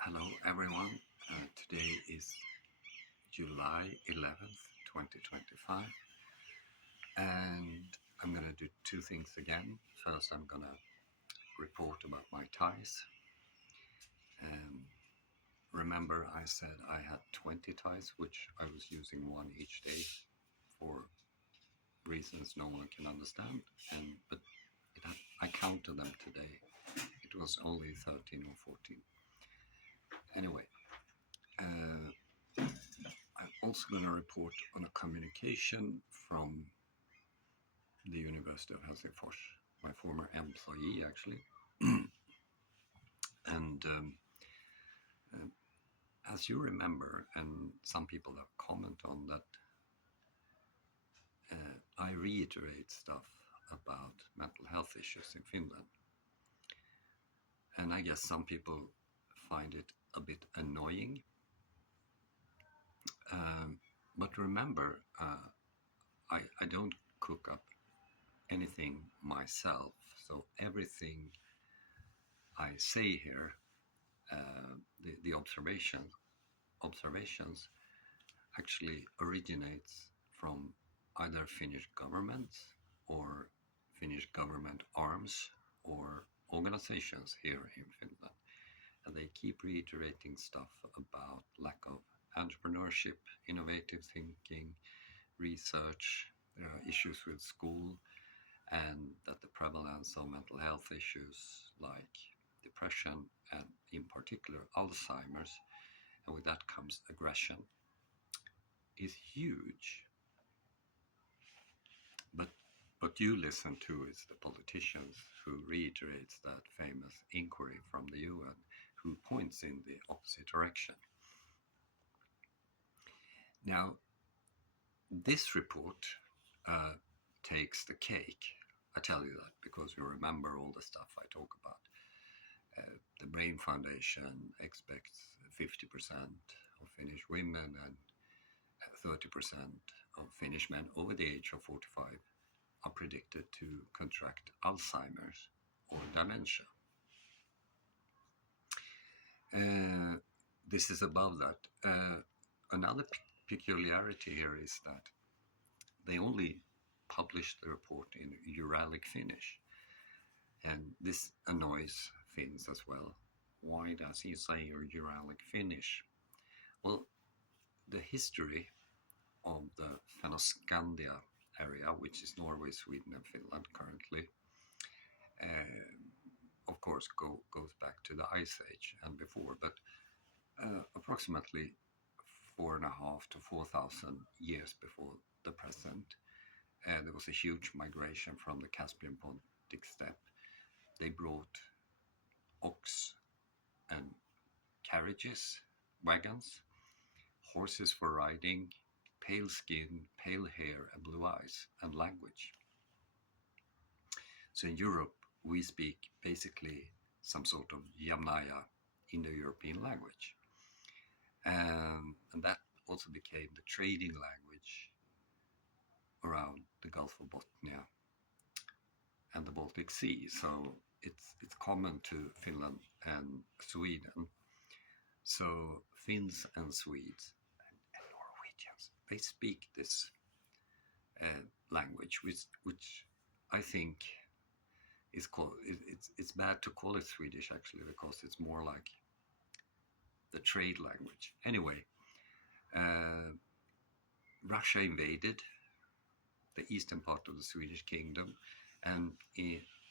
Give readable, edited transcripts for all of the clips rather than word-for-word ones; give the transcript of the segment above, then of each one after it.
Hello everyone, today is July 11th, 2025, and I'm gonna do two things again. First, I'm gonna report about my ties. Remember I said I had 20 ties, which I was using one each day for reasons no one can understand, but I counted them today. It was only 13 or 14. Anyway, I'm also going to report on a communication from the University of Helsingfors, my former employee actually. and as you remember, and some people have commented on that, I reiterate stuff about mental health issues in Finland. And I guess some people find it a bit annoying. But remember, I don't cook up anything myself. So everything I say here, the observations actually originates from either Finnish government or Finnish government arms or organizations here in Finland. And they keep reiterating stuff about lack of entrepreneurship, innovative thinking, research, issues with school, and that the prevalence of mental health issues like depression and in particular Alzheimer's, and with that comes aggression, is huge. But what you listen to is the politicians who reiterates that famous inquiry from the UN, who points in the opposite direction. Now, this report takes the cake. I tell you that because you remember all the stuff I talk about. The Brain Foundation expects 50% of Finnish women and 30% of Finnish men over the age of 45 are predicted to contract Alzheimer's or dementia. This is above that. Another peculiarity here is that they only published the report in Uralic Finnish. And this annoys Finns as well. Why does he say Uralic Finnish? Well, the history of the Fennoscandia area, which is Norway, Sweden, and Finland currently, of course, goes back to the Ice Age and before, but approximately 4,500 to 4,000 years before the present, there was a huge migration from the Caspian-Pontic steppe. They brought ox and carriages, wagons, horses for riding, pale skin, pale hair, and blue eyes, and language. So in Europe, we speak basically some sort of Yamnaya Indo-European language. And that also became the trading language around the Gulf of Bothnia and the Baltic Sea. So it's common to Finland and Sweden. So Finns and Swedes and Norwegians, they speak this language, which I think is called. It's bad to call it Swedish actually, because it's more like the trade language. Anyway, Russia invaded the eastern part of the Swedish kingdom, and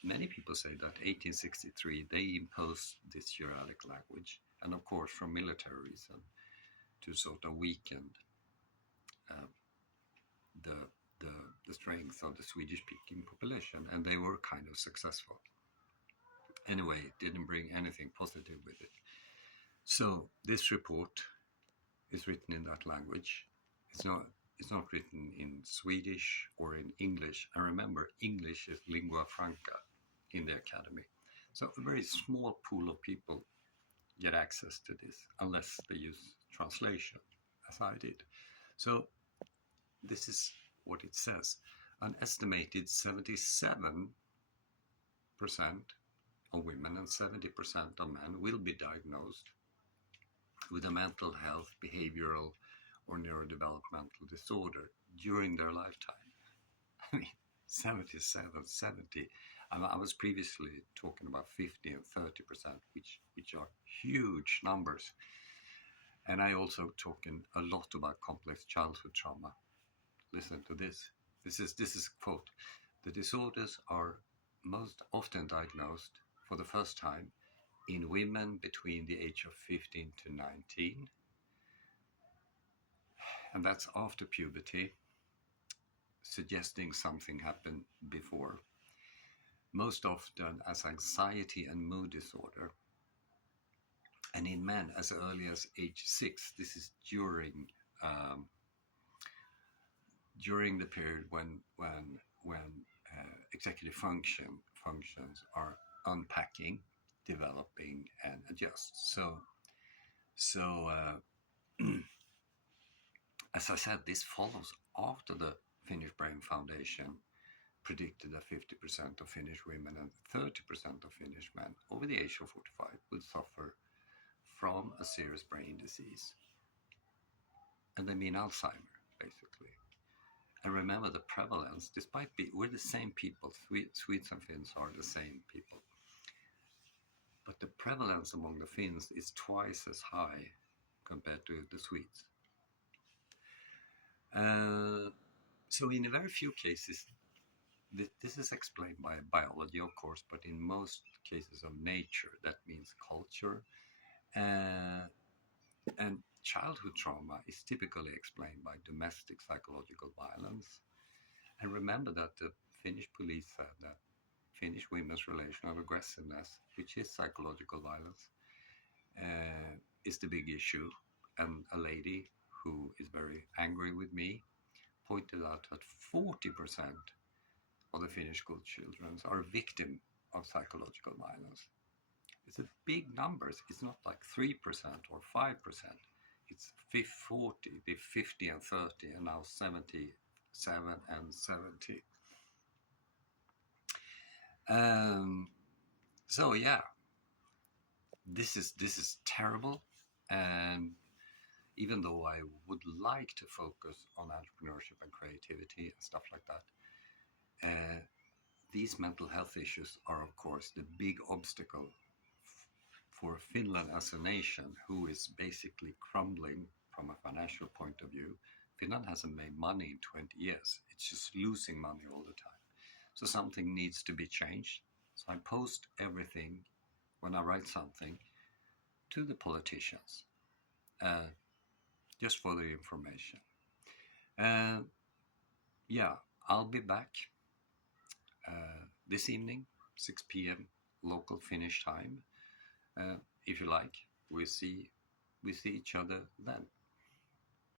many people say that 1863 they imposed this Uralic language, and of course from military reason to sort of weaken the strength of the Swedish-speaking population, and they were kind of successful. Anyway, it didn't bring anything positive with it. So this report is written in that language. It's not written in Swedish or in English. And remember, English is lingua franca in the academy. So a very small pool of people get access to this, unless they use translation, as I did. So this is what it says. An estimated 77% of women and 70% of men will be diagnosed with a mental health, behavioral, or neurodevelopmental disorder during their lifetime. I mean, 77, 70. I was previously talking about 50 and 30%, which are huge numbers. And I also talking a lot about complex childhood trauma. Listen to this. This is a quote. The disorders are most often diagnosed for the first time in women between the age of 15 to 19. And that's after puberty, suggesting something happened before. Most often as anxiety and mood disorder. And in men as early as age 6. This is during the period when executive functions are unpacking, developing, and adjust. So as I said, this follows after the Finnish Brain Foundation predicted that 50% of Finnish women and 30% of Finnish men over the age of 45 would suffer from a serious brain disease. And they mean Alzheimer, basically. And remember the prevalence, despite we're the same people, Swedes and Finns are the same people. But the prevalence among the Finns is twice as high compared to the Swedes. So in a very few cases, this is explained by biology, of course, but in most cases of nature, that means culture. And childhood trauma is typically explained by domestic psychological violence. And remember that the Finnish police said that Finnish women's relational aggressiveness, which is psychological violence, is the big issue. And a lady who is very angry with me pointed out that 40% of the Finnish school children are victims of psychological violence. It's a big numbers. It's not like 3% or 5%. It's 40, 50 and 30, and now 77 and 70. So yeah, this is terrible. And even though I would like to focus on entrepreneurship and creativity and stuff like that, these mental health issues are, of course, the big obstacle for Finland as a nation, who is basically crumbling from a financial point of view. Finland hasn't made money in 20 years. It's just losing money all the time. So something needs to be changed. So I post everything when I write something to the politicians, just for the information. Yeah, I'll be back this evening, 6 p.m. local Finnish time. If you like, we see each other then.